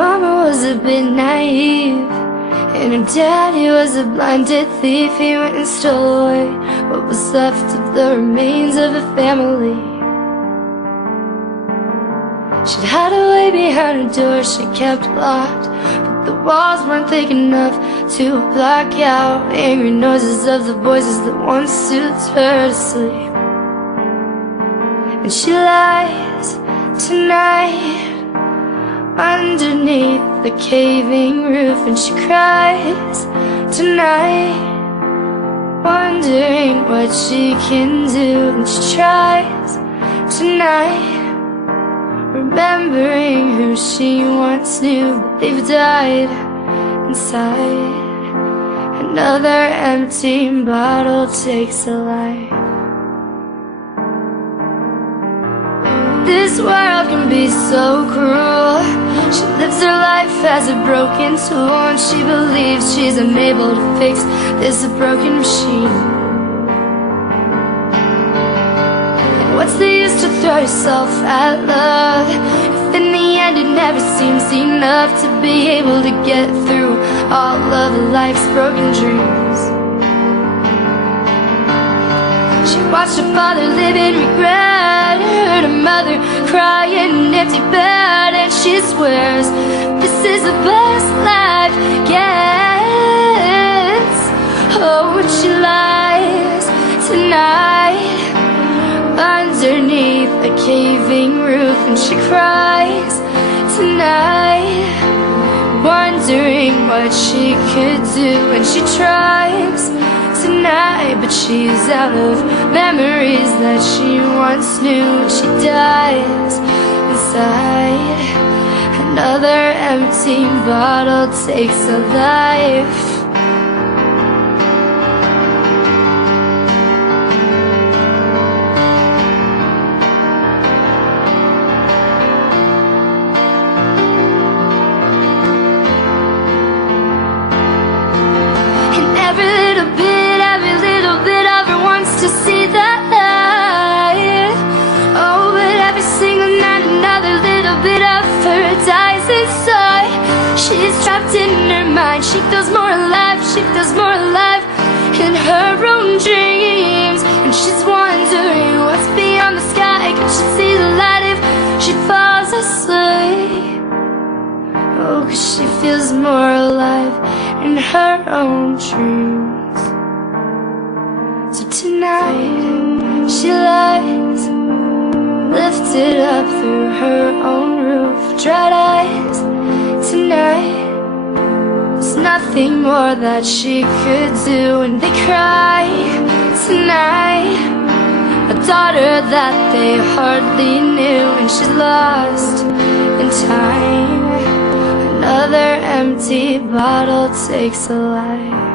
mama was a bit naive, and her daddy was a blinded thief. He went and stole away what was left of the remains of a family. She'd hide away behind her door she kept locked, but the walls weren't thick enough to block out angry noises of the voices that once soothed her to sleep. And she lies tonight underneath the caving roof, and she cries tonight, wondering what she can do. And she tries tonight, remembering who she once knew, but they've died inside. Another empty bottle takes a life. This world can be so cruel. She lives her life as a broken tool, and she believes she's unable to fix this broken machine. And what's the use to throw yourself at love if in the end it never seems enough to be able to get through all of life's broken dreams? She watched her father live in regret, heard her mother cry in an empty bed, and she swears this is the best life gets. Oh, and she lies tonight underneath a caving roof, and she cries tonight, wondering what she could do. And she tries tonight, but she's out of memories that she once knew. She dies inside. Another empty bottle takes a life. And every little bit of her wants to see that light. Oh, but every single night another little bit of her dies inside. She's trapped in her mind. She feels more alive. She feels more alive in her own dreams. And she's wondering what's beyond the sky. Can she see the light if she falls asleep? Oh, 'cause she feels more alive in her own dreams. So tonight she lies, lifted up through her own roof, dried eyes. Tonight there's nothing more that she could do, and they cry tonight, a daughter that they hardly knew, and she's lost in time. Another empty bottle takes a life.